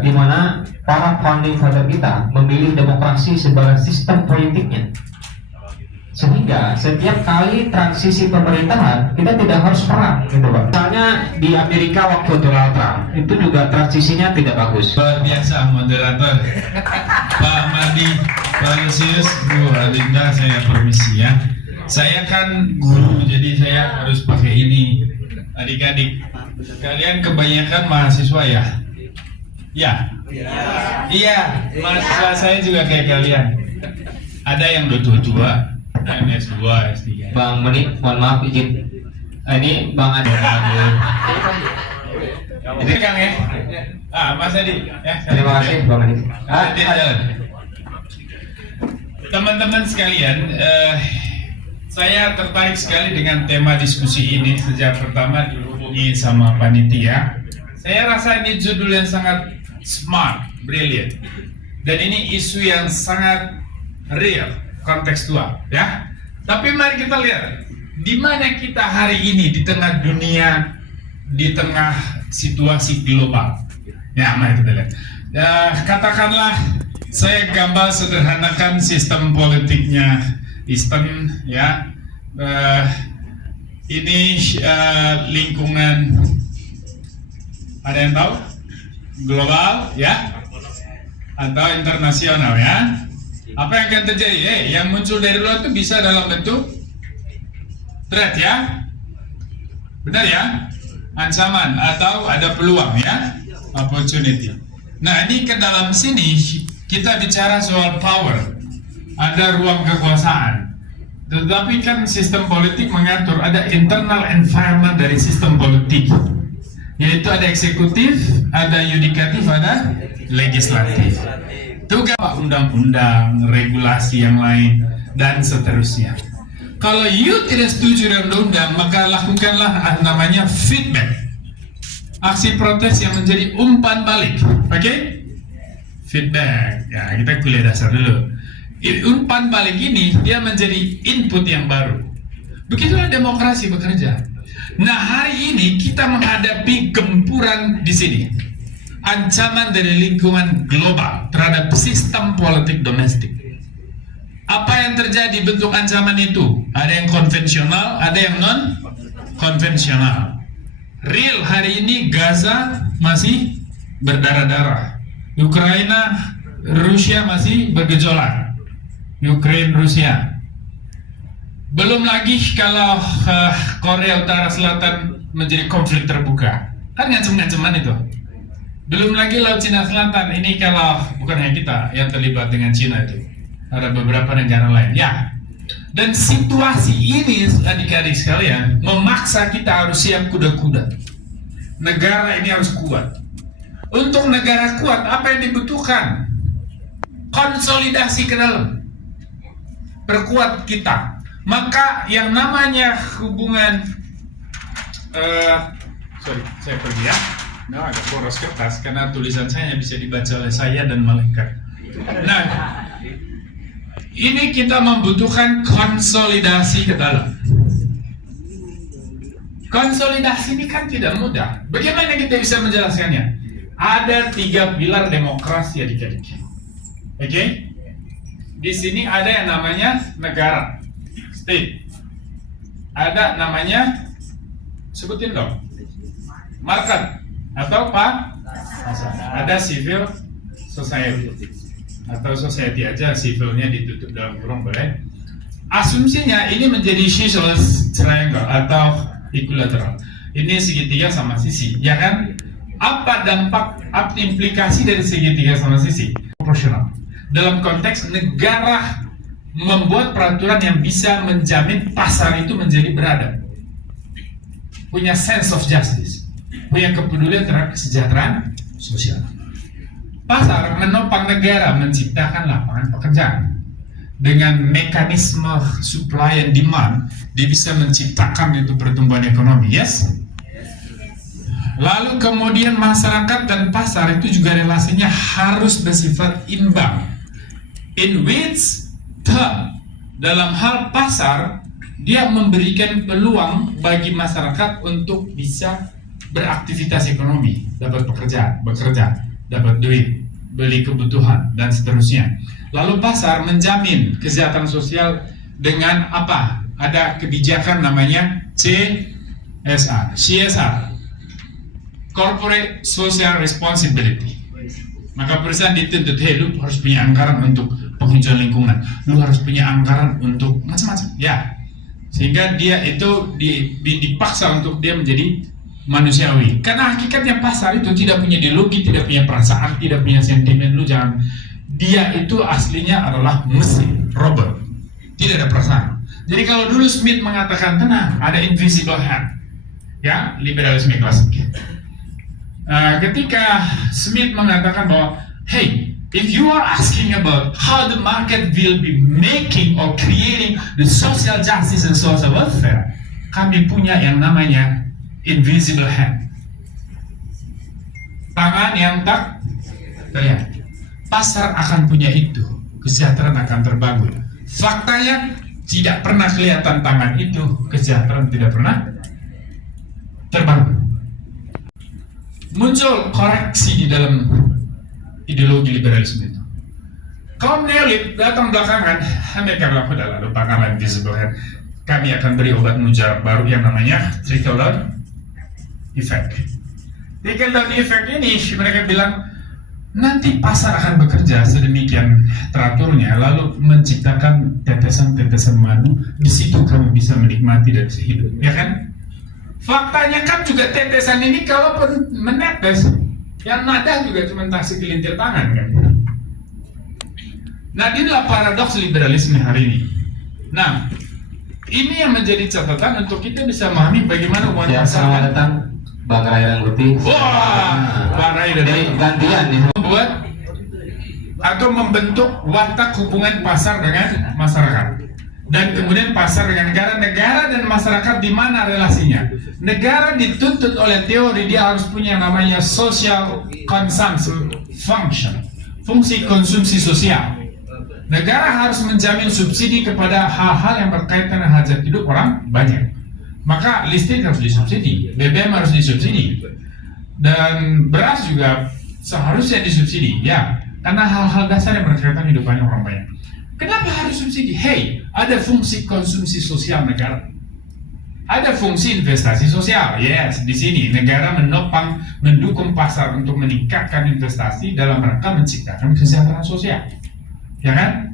di mana para founding father kita memilih demokrasi sebagai sistem politiknya, sehingga setiap kali transisi pemerintahan kita tidak harus perang gitu Pak. Misalnya di Amerika waktu Donald Trump itu juga transisinya tidak bagus. Luar biasa moderator Pak Madi, Pak Lusius, Bu Adinda, saya permisi ya. Saya kan guru, jadi saya harus pakai ini. Adik-adik, kalian kebanyakan mahasiswa ya? Ya? Iya, mahasiswa saya juga kayak kalian. Ada yang udah tua-tua, yang S2, S3. Bang Menit, mohon maaf izin. Ini Bang Adi. Ini Kang ya? Mas Adi. Ya, Terima kasih Bang Adi. Jalan. Teman-teman sekalian, saya tertarik sekali dengan tema diskusi ini sejak pertama dihubungi sama panitia. Saya rasa ini judul yang sangat smart, brilliant. Dan ini isu yang sangat real, kontekstual, ya. Tapi mari kita lihat, di mana kita hari ini di tengah dunia, di tengah situasi global. Ya, mari kita lihat. Katakanlah, saya gambar sederhanakan sistem politiknya Eastern, ya. Ini lingkungan, ada yang tahu? Global, ya, atau internasional, ya. Apa yang akan terjadi? Yang muncul dari luar itu bisa dalam bentuk threat, ya, benar ya, ancaman atau ada peluang, ya, opportunity. Nah, ini ke dalam sini kita bicara soal power, ada ruang kekuasaan. Tetapi kan sistem politik mengatur ada internal environment dari sistem politik, yaitu ada eksekutif, ada yudikatif, ada legislatif. Tugas undang-undang, regulasi yang lain, dan seterusnya. Kalau you tidak setuju dengan undang-undang, maka lakukanlah namanya feedback, aksi protes yang menjadi umpan balik. Oke? Feedback. Ya, kita kuliah dasar dulu. Umpan balik ini dia menjadi input yang baru. Begitulah demokrasi bekerja. Nah, hari ini kita menghadapi gempuran di sini. Ancaman dari lingkungan global terhadap sistem politik domestik. Apa yang terjadi bentuk ancaman itu? Ada yang konvensional, ada yang non konvensional. Real hari ini Gaza masih berdarah-darah. Ukraina, Rusia masih bergejolak. Ukraina, Rusia. Belum lagi kalau Korea Utara Selatan menjadi konflik terbuka. Kan ngancem-nganceman itu. Belum lagi Laut Cina Selatan, ini kalau bukan hanya kita yang terlibat dengan Cina itu, ada beberapa negara lain. Ya, dan situasi ini adik-adik sekalian memaksa kita harus siap kuda-kuda. Negara ini harus kuat. Untuk negara kuat, apa yang dibutuhkan? Konsolidasi ke dalam, perkuat kita. Maka yang namanya hubungan, saya pergi ya. Nah, agak boros kertas karena tulisan saya bisa dibaca oleh saya dan malaikat. Nah, ini kita membutuhkan konsolidasi ke dalam. Konsolidasi ini kan tidak mudah. Bagaimana kita bisa menjelaskannya? Ada 3 pilar demokrasi adik-adik. Oke? Di sini ada yang namanya negara, state. Ada namanya, sebutin dong, market. Atau ada civil society, atau society aja, civilnya ditutup dalam kurung boleh. Asumsinya ini menjadi isosceles triangle atau equilateral. Ini segitiga sama sisi, ya kan? Apa dampak, apa implikasi dari segitiga sama sisi? Proporsional. Dalam konteks negara membuat peraturan yang bisa menjamin pasar itu menjadi beradab, punya sense of justice, punya kepedulian terhadap kesejahteraan sosial. Pasar menopang negara menciptakan lapangan pekerjaan. Dengan mekanisme supply and demand, dia bisa menciptakan itu pertumbuhan ekonomi, yes? Lalu kemudian masyarakat dan pasar itu juga relasinya harus bersifat imbang. In which term, dalam hal pasar, dia memberikan peluang bagi masyarakat untuk bisa beraktivitas ekonomi, dapat pekerjaan, bekerja. dapat duit, beli kebutuhan, dan seterusnya. Lalu pasar menjamin kesejahteraan sosial dengan apa? Ada kebijakan namanya CSR, Corporate Social Responsibility. Maka perusahaan dituntut, hey, lu harus punya anggaran untuk penghijauan lingkungan, lu harus punya anggaran untuk macam-macam, ya. Sehingga dia itu dipaksa untuk dia menjadi manusiawi. Karena hakikatnya pasar itu tidak punya ideologi, tidak punya perasaan, tidak punya sentimen. Lu jangan. Dia itu aslinya adalah mesin, robot, tidak ada perasaan. Jadi kalau dulu Smith mengatakan tenang, ada invisible hand, ya, liberalisme klasik. Ketika Smith mengatakan bahwa, hey, if you are asking about how the market will be making or creating the social justice and social welfare, kami punya yang namanya invisible hand, tangan yang tak terlihat. Pasar akan punya itu, kesejahteraan akan terbangun. Faktanya tidak pernah kelihatan tangan itu, kesejahteraan tidak pernah terbangun. Muncul koreksi di dalam ideologi liberalisme itu. Kaum neolit datang belakangan, mereka bilang, udahlah, lupakanlah invisible hand. Kami akan beri obat mujarab baru yang namanya trickle down effect. Trickle down effect ini, mereka bilang, nanti pasar akan bekerja sedemikian teraturnya, lalu menciptakan tetesan-tetesan madu. Di situ kamu bisa menikmati dan hidup, ya kan? Faktanya kan juga tetesan ini kalaupun menetes, yang nada juga cuma tak segelintir tangan kan. Nah, inilah paradoks liberalisme hari ini. Nah, ini yang menjadi catatan untuk kita bisa memahami bagaimana hubungan Ya, pasar. selamat datang Bang Ray Rangkuti. Wah, Bang Ray Jadi gantian nih. membuat atau membentuk watak hubungan pasar dengan masyarakat. Dan kemudian pasar dengan negara dan masyarakat di mana relasinya. Negara dituntut oleh teori dia harus punya yang namanya social consumption function, fungsi konsumsi sosial. Negara harus menjamin subsidi kepada hal-hal yang berkaitan dengan hajat hidup orang banyak. Maka listrik harus disubsidi, BBM harus disubsidi, dan beras juga seharusnya disubsidi, ya, karena hal-hal dasar yang berkaitan hidup banyak orang banyak. Kenapa harus subsidi? Hey, ada fungsi konsumsi sosial negara, ada fungsi investasi sosial. Yes, di sini negara menopang, mendukung pasar untuk meningkatkan investasi dalam rangka menciptakan kesejahteraan sosial, ya kan?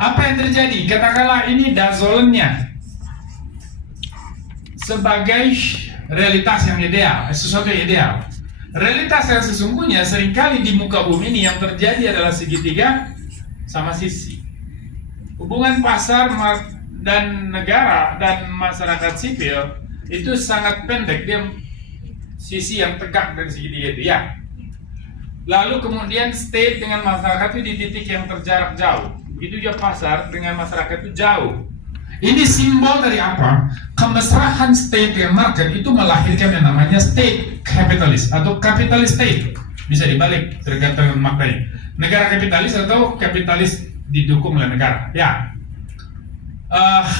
Apa yang terjadi? Katakanlah ini dazolennya sebagai realitas yang ideal, sesuatu yang ideal. Realitas yang sesungguhnya seringkali di muka bumi ini yang terjadi adalah segitiga sama sisi. Hubungan pasar dan negara dan masyarakat sipil itu sangat pendek, dia sisi yang tegak dari segitiga itu, ya. Lalu kemudian state dengan masyarakat itu di titik yang terjarak jauh. Begitu juga pasar dengan masyarakat itu jauh. Ini simbol dari apa? Kemesraan state dengan market itu melahirkan yang namanya state capitalist atau capitalist state. Bisa dibalik tergantung maknanya. Negara kapitalis atau kapitalis didukung oleh negara. Ya,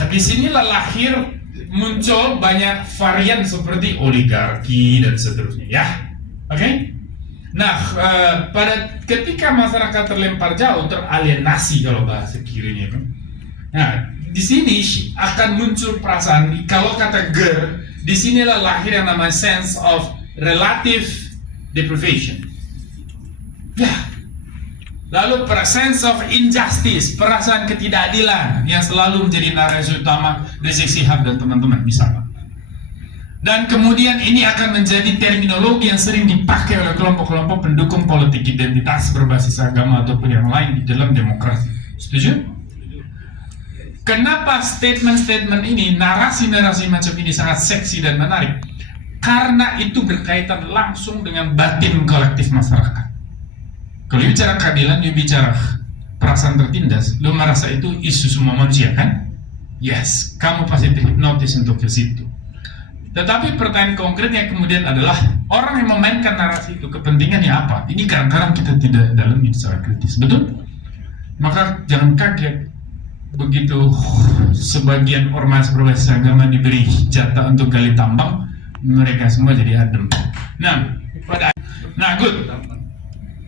di sinilah lahir muncul banyak varian seperti oligarki dan seterusnya. Ya, oke. Nah, pada ketika masyarakat terlempar jauh, teralienasi kalau bahasa kirinya, kan. Nah, di sini akan muncul perasaan, kalau kata Ger, di sinilah lahir yang namanya sense of relative deprivation. Ya. Lalu sense of injustice, perasaan ketidakadilan yang selalu menjadi narasi utama Rizik Syihab dan teman-teman misalnya. Dan kemudian ini akan menjadi terminologi yang sering dipakai oleh kelompok-kelompok pendukung politik identitas berbasis agama ataupun yang lain di dalam demokrasi. Setuju? Kenapa statement-statement ini, narasi-narasi macam ini sangat seksi dan menarik? Karena itu berkaitan langsung dengan batin kolektif masyarakat. Kalau bicara keadilan, dia bicara perasaan tertindas. Lo merasa itu isu semua manusia, kan? Yes, kamu pasti terhipnotis untuk ke situ. Tetapi pertanyaan konkretnya kemudian adalah orang yang memainkan narasi itu kepentingannya apa? Ini kadang-kadang kita tidak dalami secara kritis, betul? Maka jangan kaget begitu sebagian ormas berbasis agama diberi jatah untuk gali tambang, mereka semua jadi adem. Nah, good.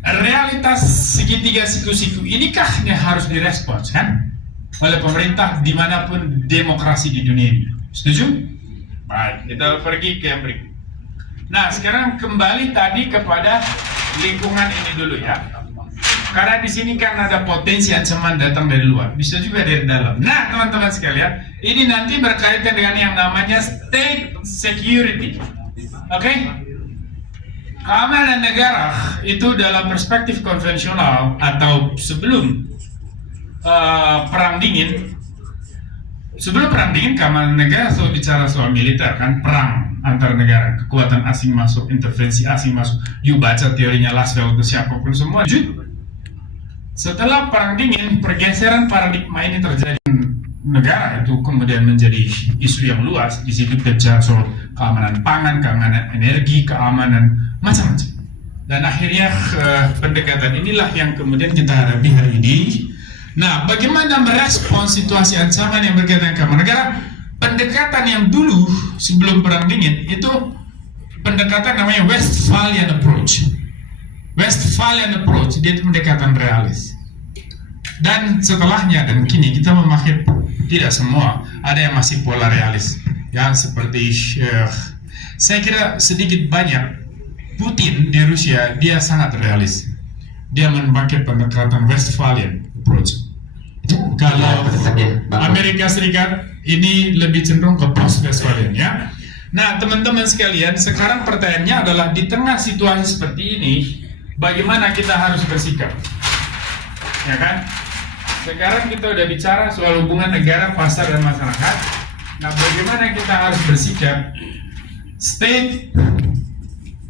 realitas segitiga siku-siku inikah yang harus direspons kan oleh pemerintah dimanapun demokrasi di dunia ini. Setuju? Baik, kita pergi ke yang berikut. Nah, sekarang kembali tadi kepada lingkungan ini dulu ya. Karena di sini kan ada potensi ancaman datang dari luar, bisa juga dari dalam. Nah, teman-teman sekalian, ini nanti berkaitan dengan yang namanya state security. Oke? Keamanan negara itu dalam perspektif konvensional atau sebelum perang dingin. Sebelum perang dingin, keamanan negara selalu bicara soal militer kan, perang antar negara, kekuatan asing masuk, intervensi asing masuk. You baca teorinya Laswell atau siapapun semua. Setelah perang dingin, pergeseran paradigma ini terjadi. Negara itu kemudian menjadi isu yang luas. Di situ bicara soal keamanan pangan, keamanan energi, keamanan macam-macam. Dan akhirnya pendekatan inilah yang kemudian kita hadapi hari ini. Nah, bagaimana merespons situasi ancaman yang berkaitan dengan keamanan negara? Pendekatan yang dulu sebelum perang dingin itu pendekatan namanya Westphalian approach. Westphalian approach, dia itu pendekatan realis. Dan setelahnya dan kini kita memakai, tidak semua, ada yang masih pola realis. Ya, seperti saya kira sedikit banyak Putin di Rusia, dia sangat realis. Dia memakai pendekatan Westphalian approach. Kalau Amerika Serikat ini lebih cenderung ke post-Westphalian ya. Nah, teman-teman sekalian, sekarang pertanyaannya adalah di tengah situasi seperti ini, bagaimana kita harus bersikap? Ya kan? Sekarang kita udah bicara soal hubungan negara, pasar, dan masyarakat. Nah, bagaimana kita harus bersikap? State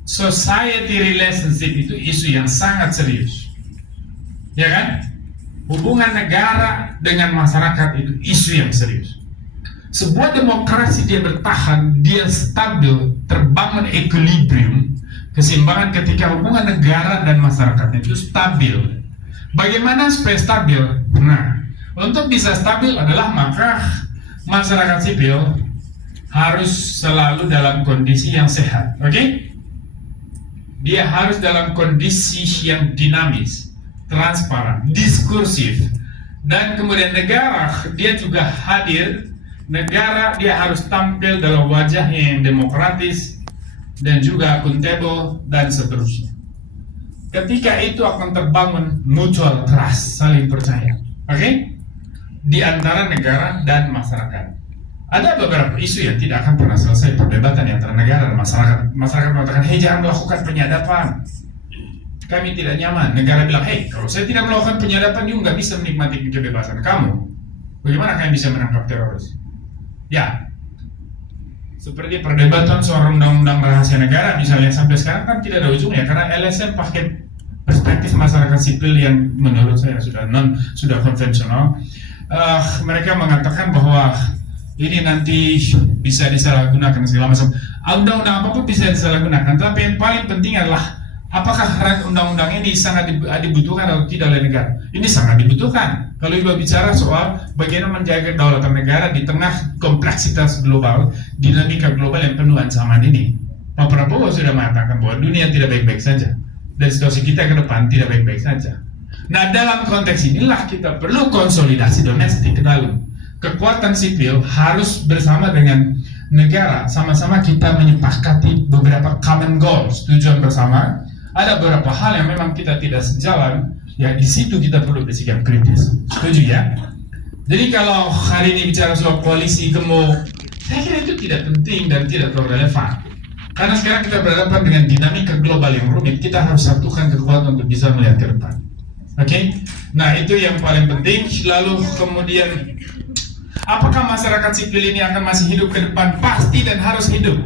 society relationship itu isu yang sangat serius. Ya kan? Hubungan negara dengan masyarakat itu isu yang serius. Sebuah demokrasi dia bertahan, dia stabil, terbangun equilibrium, keseimbangan ketika hubungan negara dan masyarakat itu stabil. Bagaimana supaya stabil? Nah, untuk bisa stabil adalah maka masyarakat sipil harus selalu dalam kondisi yang sehat, oke? Dia harus dalam kondisi yang dinamis, transparan, diskursif, dan kemudian negara dia juga hadir. Negara dia harus tampil dalam wajahnya yang demokratis dan juga akuntabel dan seterusnya. Ketika itu akan terbangun mutual trust, saling percaya, oke? Di antara negara dan masyarakat. Ada beberapa isu yang tidak akan pernah selesai perdebatan antara negara dan masyarakat. Masyarakat mengatakan, hei jangan melakukan penyadapan. Kami tidak nyaman. Negara bilang, hei kalau saya tidak melakukan penyadapan, you nggak bisa menikmati kebebasan kamu. Bagaimana kalian bisa menangkap teroris? Ya, seperti perdebatan soal undang-undang rahasia negara misalnya sampai sekarang kan tidak ada ujungnya karena LSM pakai perspektif masyarakat sipil yang menurut saya sudah konvensional. Mereka mengatakan bahwa ini nanti bisa disalahgunakan segala macam. Undang-undang apapun bisa disalahgunakan, tapi yang paling penting adalah apakah undang-undang ini sangat dibutuhkan atau tidak oleh negara? Ini sangat dibutuhkan. Kalau ibu bicara soal bagaimana menjaga kedaulatan negara di tengah kompleksitas global, dinamika global yang penuh ancaman ini. Pak Prabowo sudah mengatakan bahwa dunia tidak baik-baik saja. Dan situasi kita ke depan tidak baik-baik saja. Nah, dalam konteks inilah kita perlu konsolidasi domestik ke dalam. Kekuatan sipil harus bersama dengan negara, sama-sama kita menyepakati beberapa common goals, tujuan bersama. Ada beberapa hal yang memang kita tidak sejalan, ya di situ kita perlu bersikap kritis. Setuju ya? Jadi kalau hari ini bicara soal koalisi gemuk, saya kira itu tidak penting dan tidak terlalu relevan. Karena sekarang kita berhadapan dengan dinamika global yang rumit, kita harus satukan kekuatan untuk bisa melihat ke depan. Oke? Nah, itu yang paling penting. Lalu kemudian, apakah masyarakat sipil ini akan masih hidup ke depan? Pasti dan harus hidup.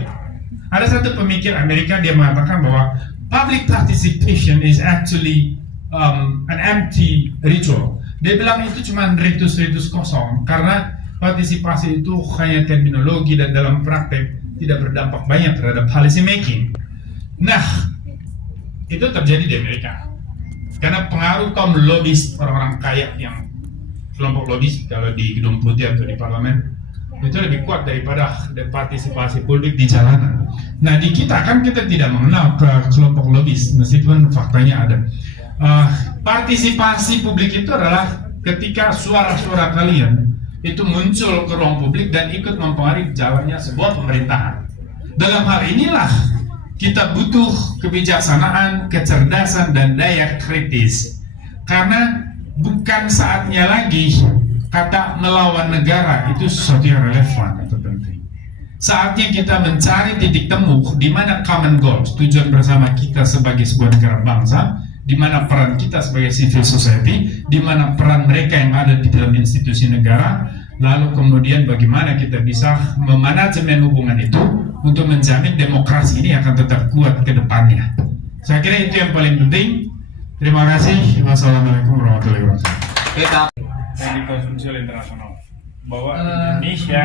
Ada satu pemikir Amerika, dia mengatakan bahwa public participation is actually an empty ritual. Dia bilang itu cuma ritus-ritus kosong karena partisipasi itu hanya terminologi dan dalam praktek tidak berdampak banyak terhadap policy making. Nah, itu terjadi di Amerika karena pengaruh kaum lobis, orang-orang kaya yang kelompok lobis kalau di Gedung Putih atau di parlemen itu lebih kuat daripada partisipasi publik di jalanan. Nah, di kita kan kita tidak mengenal kelompok lobis meskipun faktanya ada. partisipasi publik itu adalah ketika suara-suara kalian itu muncul ke ruang publik dan ikut mempengaruhi jalannya sebuah pemerintahan. Dalam hal inilah kita butuh kebijaksanaan, kecerdasan, dan daya kritis. Karena bukan saatnya lagi kata melawan negara itu sesuatu yang relevan atau penting. Saatnya kita mencari titik temu di mana common goals, tujuan bersama kita sebagai sebuah negara bangsa, di mana peran kita sebagai civil society, di mana peran mereka yang ada di dalam institusi negara, lalu kemudian bagaimana kita bisa memanajemen hubungan itu untuk menjamin demokrasi ini akan tetap kuat ke depannya. Saya kira itu yang paling penting. Terima kasih. Wassalamualaikum warahmatullahi wabarakatuh. Kita Yang dikonsumsi oleh internasional bahwa Indonesia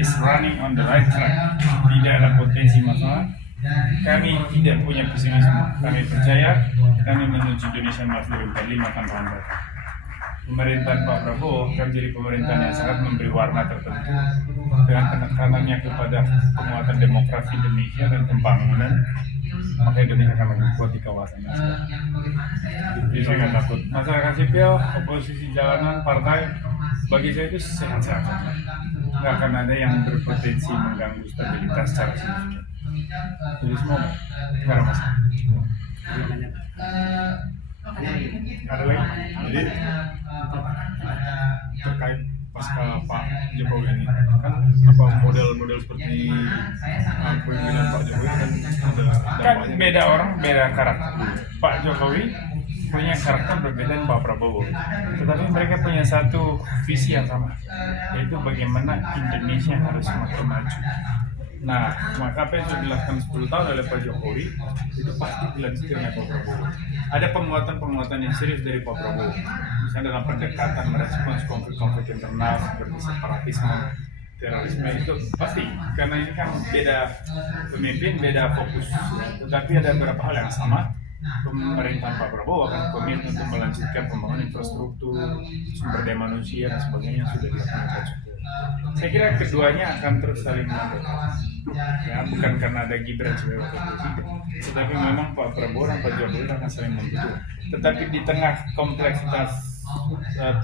is running on the right track, tidak ada potensi masalah. Kami tidak punya pesimisme. Kami percaya kami menuju Indonesia Emas 2045 tanpa hambatan. Pemerintahan Pak Prabowo akan menjadi pemerintahan yang sangat memberi warna tertentu dengan penekanannya kepada penguatan demokrasi Indonesia dan pembangunan, maka Indonesia akan lebih kuat di kawasan Asia. Jadi saya nggak takut. Masyarakat sipil, oposisi jalanan, partai, bagi saya itu sehat-sehat saja. Nggak akan ada yang berpotensi mengganggu stabilitas secara signifikan. Jadi semua nggak ada masalah. Ada lagi? Jadi terkait pasca Pak Jokowi ini kan apa model-model seperti kepemimpinan Pak Jokowi kan beda orang beda karakter. Pak Jokowi punya karakter berbeda dengan Pak Prabowo, tetapi mereka punya satu visi yang sama, yaitu bagaimana Indonesia harus semakin maju. Nah, maka apa yang sudah dilakukan 10 tahun oleh Pak Jokowi itu pasti dilanjutkan oleh Pak Prabowo. Ada penguatan-penguatan yang serius dari Pak Prabowo, misalnya dalam pendekatan merespons konflik-konflik internal seperti separatisme, terorisme, itu pasti karena ini kan beda pemimpin, beda fokus. Tetapi ada beberapa hal yang sama. Pemerintahan Pak Prabowo akan komitmen untuk melanjutkan pembangunan infrastruktur, sumber daya manusia dan sebagainya yang sudah dilakukan Pak Jokowi. Saya kira keduanya akan terus saling menambahkan. Ya, bukan karena ada Gibran sebagai oposisi, tetapi memang Pak Prabowo dan Pak Jokowi akan saling membutuhkan. Tetapi di tengah kompleksitas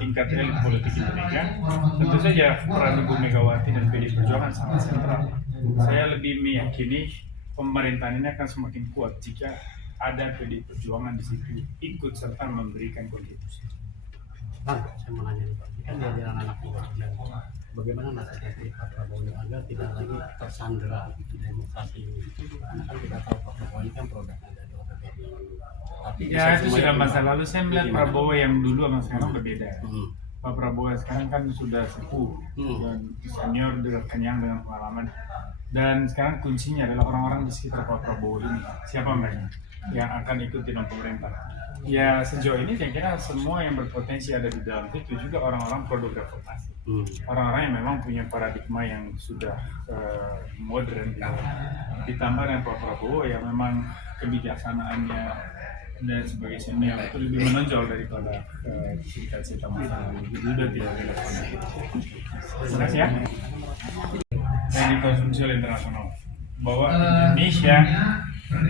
tingkat elit politik Indonesia, tentu saja peran Ibu Megawati dan PDI Perjuangan sangat sentral. Saya lebih meyakini pemerintahan ini akan semakin kuat jika ada PDI Perjuangan di situ ikut serta memberikan kontribusi. Bang, saya mau nanya nih Pak, ini kan dia anak muda, bagaimana nasihat Pak Prabowo agar tidak lagi tersandera di demokrasi ini? Karena kan kita tahu Pak Prabowo ini kan produknya dari OPPD. Tapi Ya itu sudah masa lalu. Saya melihat Prabowo yang dulu sama sekarang berbeda. Pak Prabowo sekarang kan sudah sepuh dan senior, kenyang dengan pengalaman. Dan sekarang kuncinya adalah orang-orang di sekitar Pak Prabowo ini. Siapa mereka yang akan ikut dalam pemerintah? Ya sejauh ini saya kira semua yang berpotensi ada di dalam itu juga orang-orang produk reformasi. Orang-orang yang memang punya paradigma yang sudah modern, ditambah dengan Pak Prabowo yang memang kebijaksanaannya dan sebagai senior itu lebih menonjol daripada cita-cita masa lalu. Itu sudah tidak relevan. Terima kasih ya. Yang dikonsumsi oleh internasional bahwa Indonesia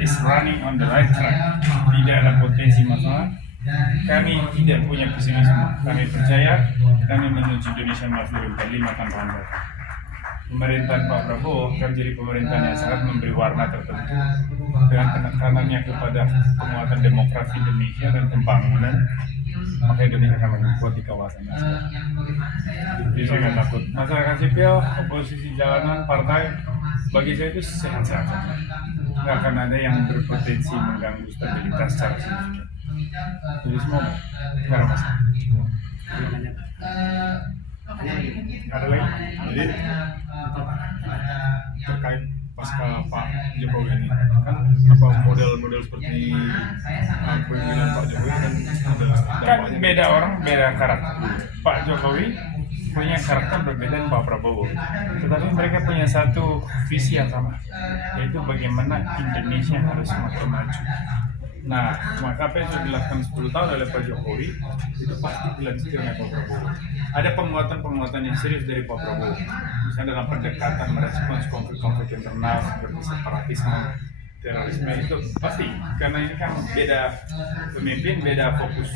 is running on the right track, tidak ada potensi masalah. Kami tidak punya pesimisme. Kami percaya kami menuju Indonesia Emas 2045 tanpa hambatan. Pemerintahan Pak Prabowo akan menjadi pemerintahan yang sangat memberi warna tertentu dengan penekanannya kepada penguatan demokrasi Indonesia dan pembangunan, maka Indonesia akan lebih kuat di kawasan Asia. Jadi saya nggak takut. Masyarakat sipil, oposisi jalanan, partai, bagi saya itu sehat-sehat saja. Nggak akan ada yang berpotensi mengganggu stabilitas secara signifikan. Jadi semua nggak ada masalah. Ada lagi? Jadi terkait pasca Pak Jokowi ini kan apa model-model seperti kepemimpinan Pak Jokowi kan beda orang beda karakter. Pak Jokowi punya karakter berbeda dengan Pak Prabowo, tetapi mereka punya satu visi yang sama, yaitu bagaimana Indonesia harus semakin maju. Nah, maka apa yang sudah dilakukan 10 tahun oleh Pak Jokowi itu pasti dilanjutkan oleh Pak Prabowo. Ada penguatan-penguatan yang serius dari Pak Prabowo, misalnya dalam pendekatan merespons konflik-konflik internal seperti separatisme, terorisme itu pasti, karena ini kan beda pemimpin, beda fokus.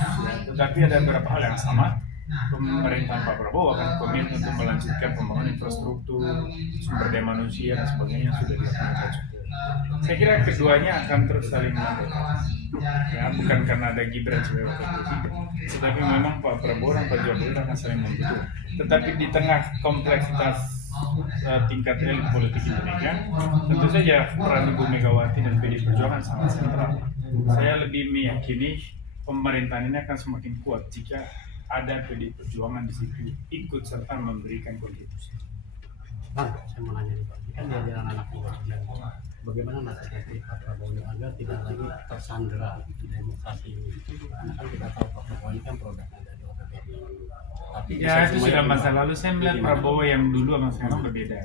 Tetapi ada beberapa hal yang sama. Pemerintahan Pak Prabowo akan komit untuk melanjutkan pembangunan infrastruktur, sumber daya manusia dan sebagainya yang sudah dilakukan Pak Jokowi. Saya kira keduanya akan terus saling melengkapi. Ya, bukan karena ada Gibran sebagai wakil presiden, tetapi memang Pak Prabowo dan Pak Jokowi akan saling membutuhkan. Tetapi di tengah kompleksitas tingkat elit politik Indonesia, tentu saja peran Ibu Megawati dan PDI Perjuangan sangat sentral. Saya lebih meyakini pemerintahan ini akan semakin kuat jika ada PDI Perjuangan di situ ikut serta memberikan kontribusi. Bang, saya mau nanya nih Pak, ini kan dia anak muda dan bagaimana nasihat Pak Prabowo agar tidak lagi tersandera di demokrasi ini? Karena kan kita tahu Pak Prabowo ini kan produknya dari OPPD. Tapi Ya itu sudah masa lalu. Saya melihat Prabowo yang dulu sama sekarang berbeda.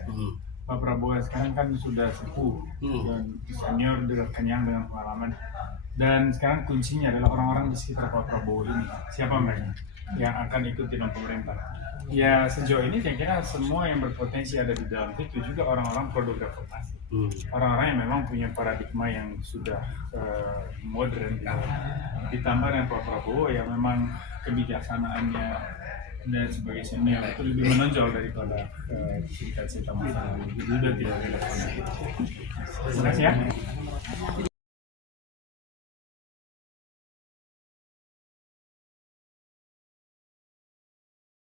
Pak Prabowo sekarang kan sudah sepuh dan senior, kenyang dengan pengalaman. Dan sekarang kuncinya adalah orang-orang di sekitar Pak Prabowo ini. Siapa mereka yang akan ikut dalam pemerintah? Ya sejauh ini saya kira semua yang berpotensi ada di dalam itu juga orang-orang produk reformasi. Orang-orang yang memang punya paradigma yang sudah modern. Ditambah dengan Pak Prabowo yang memang kebijaksanaannya dan sebagai senior itu lebih menonjol daripada cita-cita masa lalu. Sudah tidak relevan. Terima kasih ya.